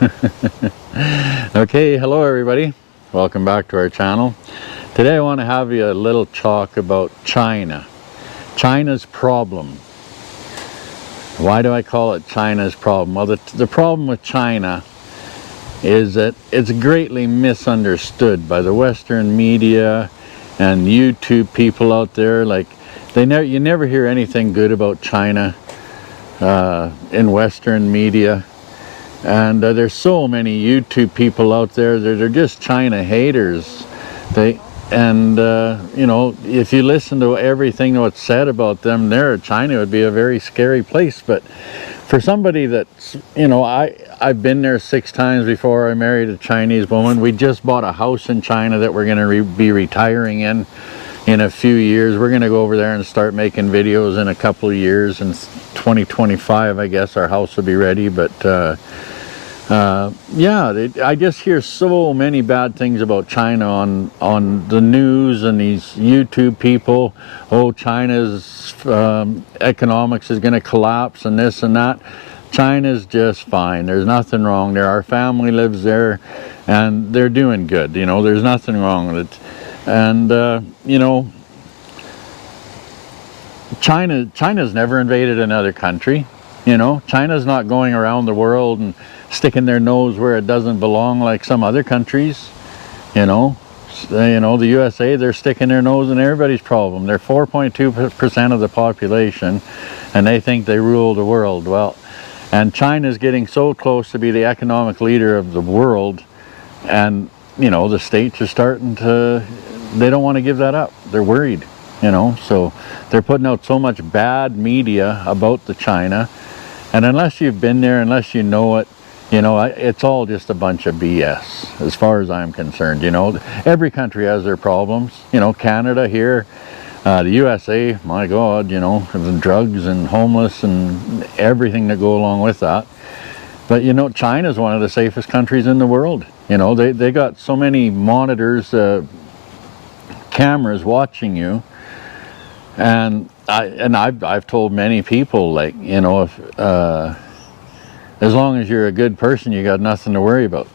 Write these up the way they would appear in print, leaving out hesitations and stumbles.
Okay, hello everybody. Welcome back to our channel. Today I want to have you a little talk about China. China's problem. Why do I call it China's problem? Well, the problem with China is that it's greatly misunderstood by the Western media and YouTube people out there. Like, you never hear anything good about China in Western media. And there's so many YouTube people out there that are just China haters. You know, if you listen to everything that's said about them there, China would be a very scary place. But for somebody that's, you know, I've been there 6 times before I married a Chinese woman. We just bought a house in China that we're going to be retiring in a few years. We're going to go over there and start making videos in a couple of years. In 2025, I guess, our house will be ready. But yeah, I just hear so many bad things about China on the news and these YouTube people. Oh, China's economics is going to collapse and this and that. China's just fine. There's nothing wrong there. Our family lives there and they're doing good. You know, there's nothing wrong with it. And, you know, China's never invaded another country. You know, China's not going around the world and sticking their nose where it doesn't belong like some other countries. You know, the USA, they're sticking their nose in everybody's problem. They're 4.2% of the population, and they think they rule the world. Well, and China's getting so close to be the economic leader of the world, and, you know, the states are starting to, they don't want to give that up. They're worried, you know, so they're putting out so much bad media about the China. And unless you've been there, unless you know it, you know, it's all just a bunch of BS as far as I'm concerned. You know, every country has their problems. You know, Canada here, the USA, my God, you know, and drugs and homeless and everything that go along with that. But, you know, China's one of the safest countries in the world. You know, they got so many monitors, cameras watching you. And I've told many people, like, you know, if as long as you're a good person, you got nothing to worry about.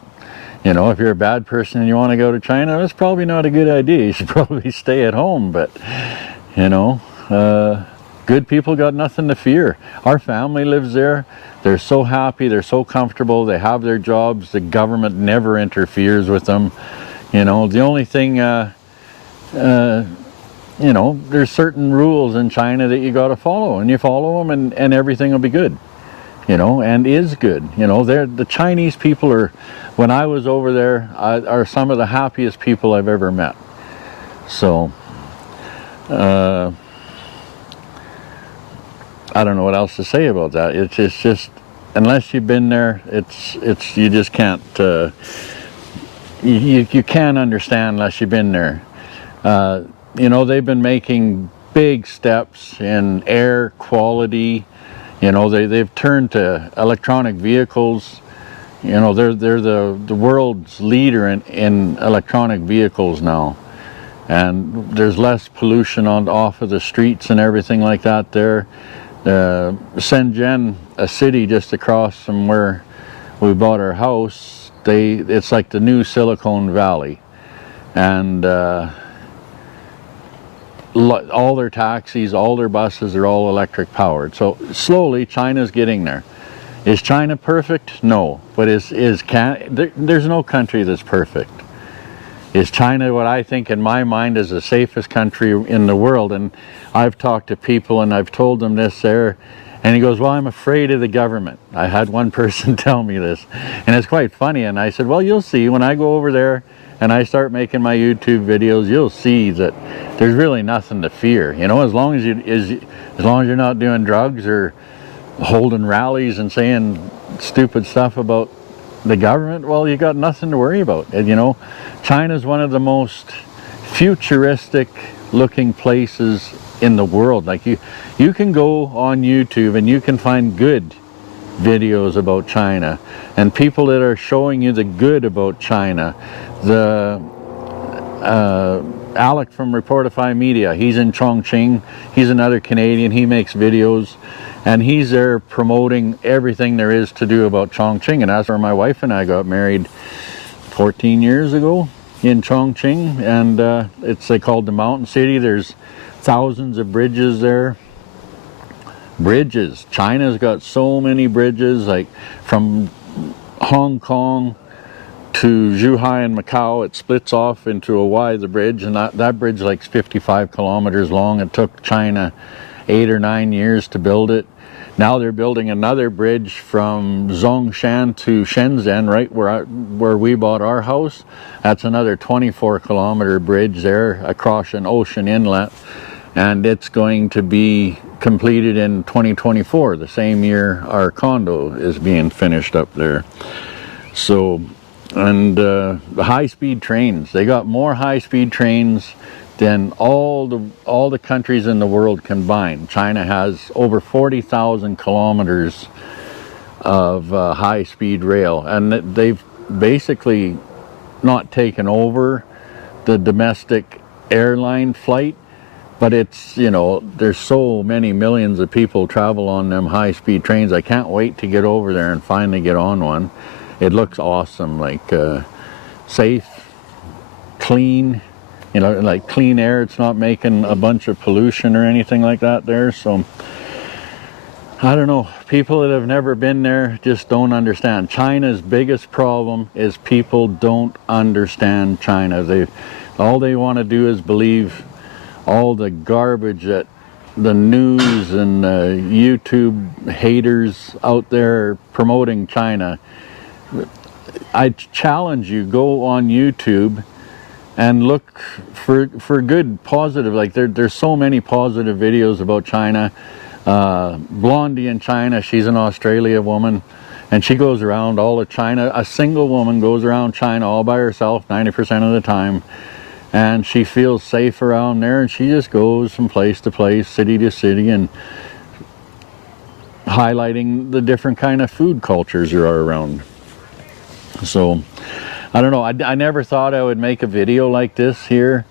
You know, if you're a bad person and you want to go to China, that's probably not a good idea. You should probably stay at home. But, you know, good people got nothing to fear. Our family lives there. They're so happy. They're so comfortable. They have their jobs. The government never interferes with them. You know, the only thing, you know, there's certain rules in China that you got to follow, and you follow them, and everything will be good. You know, and is good. You know, the Chinese people are, when I was over there, are some of the happiest people I've ever met. So, I don't know what else to say about that. It's just, unless you've been there, you just can't, you can't understand unless you've been there. You know, they've been making big steps in air quality. You know, they've turned to electronic vehicles. You know, they're the world's leader in electronic vehicles now. And there's less pollution off of the streets and everything like that there. Shenzhen, a city just across from where we bought our house, it's like the new Silicon Valley. And all their taxis, all their buses are all electric powered. So slowly China's getting there. Is China perfect? No. But there's no country that's perfect. Is China what I think in my mind is the safest country in the world? And I've talked to people and I've told them this there, and he goes, well, I'm afraid of the government. I had one person tell me this, and it's quite funny. And I said, well, you'll see when I go over there and I start making my YouTube videos, you'll see that there's really nothing to fear. You know, as long as you're not doing drugs or holding rallies and saying stupid stuff about the government, well, you got nothing to worry about. And, you know, China's one of the most futuristic looking places in the world. Like, you can go on YouTube and you can find good videos about China and people that are showing you the good about China. The Alec from Reportify Media, he's in Chongqing. He's another Canadian. He makes videos, And he's there promoting everything there is to do about Chongqing. And that's where my wife and I got married 14 years ago, in Chongqing. And they called the Mountain City. There's thousands of bridges there. Bridges. China's got so many bridges, like from Hong Kong to Zhuhai and Macau. It splits off into a Y, the bridge, and that bridge like 55 kilometers long. It took China 8 or 9 years to build it. Now they're building another bridge from Zhongshan to Shenzhen, right where we bought our house. That's another 24-kilometer bridge there across an ocean inlet, and it's going to be completed in 2024, the same year our condo is being finished up there. So, and the high-speed trains, they got more high-speed trains than all the countries in the world combined. China has over 40,000 kilometers of high-speed rail, and they've basically not taken over the domestic airline flight, but it's, you know, there's so many millions of people travel on them high-speed trains. I can't wait to get over there and finally get on one. It looks awesome, like safe, clean, you know, like clean air. It's not making a bunch of pollution or anything like that there. So I don't know, people that have never been there just don't understand. China's biggest problem is people don't understand China. All they want to do is believe all the garbage that the news and YouTube haters out there promoting China. I challenge you, go on YouTube and look for good, positive, like there's so many positive videos about China. Blondie in China, she's an Australia woman, and she goes around all of China. A single woman goes around China all by herself 90% of the time, and she feels safe around there, and she just goes from place to place, city to city, and highlighting the different kind of food cultures there are around. So I don't know, I never thought I would make a video like this here,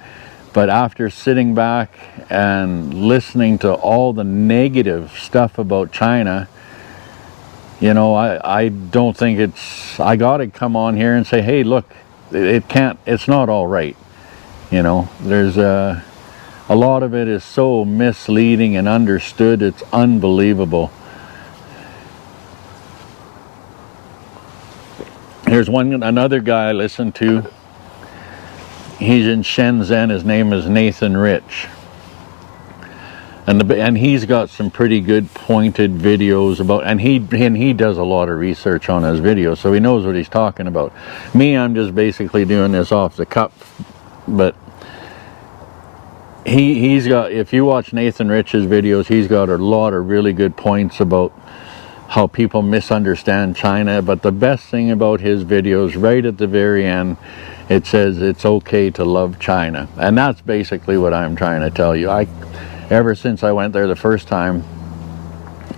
but after sitting back and listening to all the negative stuff about China, you know, I don't think I gotta come on here and say, hey, look, it's not all right. You know, there's a lot of it is so misleading and understood, it's unbelievable. Here's another guy I listen to. He's in Shenzhen. His name is Nathan Rich, and he's got some pretty good pointed videos about. And he does a lot of research on his videos, so he knows what he's talking about. Me, I'm just basically doing this off the cuff, but he's got. If you watch Nathan Rich's videos, he's got a lot of really good points about how people misunderstand China. But the best thing about his videos, right at the very end, it says it's okay to love China. And that's basically what I'm trying to tell you. Ever since I went there the first time,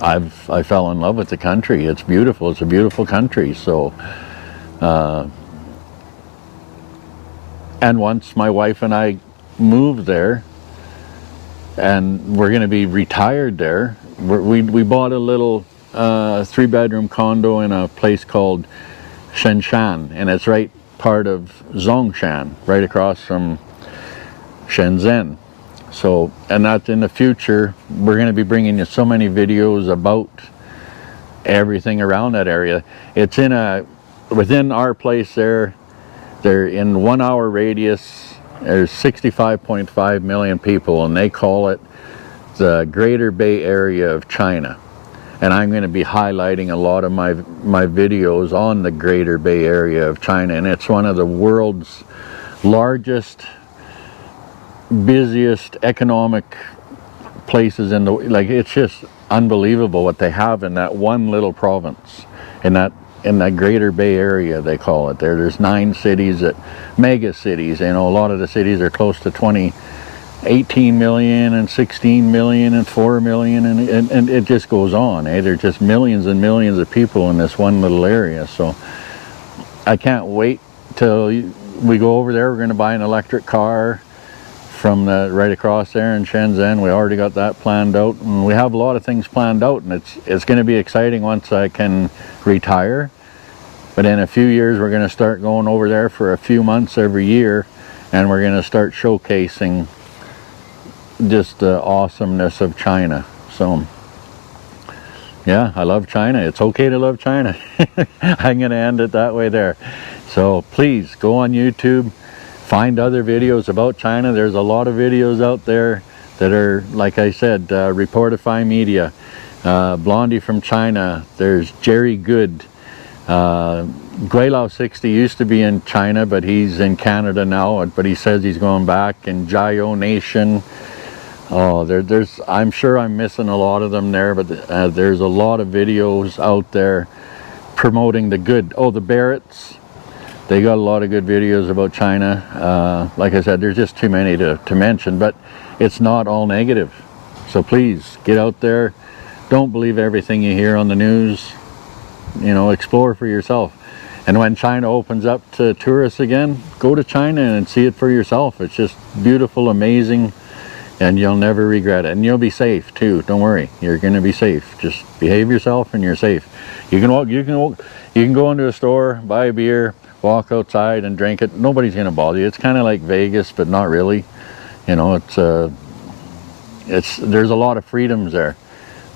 I fell in love with the country. It's beautiful. It's a beautiful country. So and once my wife and I moved there, and we're going to be retired there, we bought a little 3-bedroom condo in a place called Shenzhen, and it's right part of Zhongshan, right across from Shenzhen. So, and that in the future, we're going to be bringing you so many videos about everything around that area. It's within our place there, they're in 1 hour radius, there's 65.5 million people, and they call it the Greater Bay Area of China. And I'm going to be highlighting a lot of my videos on the Greater Bay Area of China. And it's one of the world's largest, busiest economic places in the, like, it's just unbelievable what they have in that one little province, in that Greater Bay Area, they call it. There's 9 cities, mega cities. You know, a lot of the cities are close to 18 million and 16 million and 4 million, and it just goes on. There's just millions and millions of people in this one little area. So I can't wait till we go over there. We're going to buy an electric car from the right across there in Shenzhen. We already got that planned out, and we have a lot of things planned out, and it's going to be exciting once I can retire. But in a few years we're going to start going over there for a few months every year, and we're going to start showcasing just the awesomeness of China. So yeah, I love China. It's okay to love China. I'm going to end it that way there. So please go on YouTube, find other videos about China. There's a lot of videos out there that are, like I said, Reportify Media, Blondie from China. There's Jerry Good. Guilao 60 used to be in China, but he's in Canada now, but he says he's going back. And Jayo Nation. Oh, there's I'm sure I'm missing a lot of them there, but there's a lot of videos out there promoting the good. Oh, the Barretts, they got a lot of good videos about China. Like I said, there's just too many to mention, but it's not all negative. So please get out there. Don't believe everything you hear on the news. You know, explore for yourself. And when China opens up to tourists again, go to China and see it for yourself. It's just beautiful, amazing, and you'll never regret it. And you'll be safe too. Don't worry, you're going to be safe. Just behave yourself and you're safe. You can go into a store, buy a beer, walk outside and drink it. Nobody's going to bother you. It's kind of like Vegas, but not really. You know, there's a lot of freedoms there.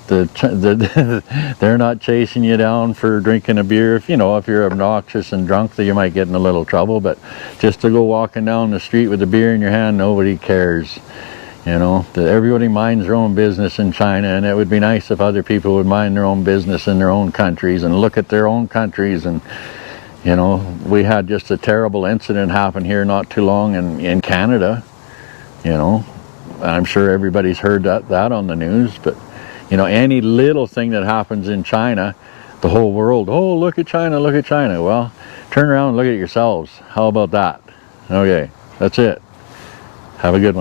They're not chasing you down for drinking a beer. If you're obnoxious and drunk, then you might get in a little trouble. But just to go walking down the street with a beer in your hand, nobody cares. You know, everybody minds their own business in China, and it would be nice if other people would mind their own business in their own countries and look at their own countries. And you know, we had just a terrible incident happen here not too long in Canada. You know, I'm sure everybody's heard that on the news, but you know, any little thing that happens in China, the whole world, oh, look at China, look at China. Well, turn around and look at yourselves. How about that? Okay, that's it. Have a good one.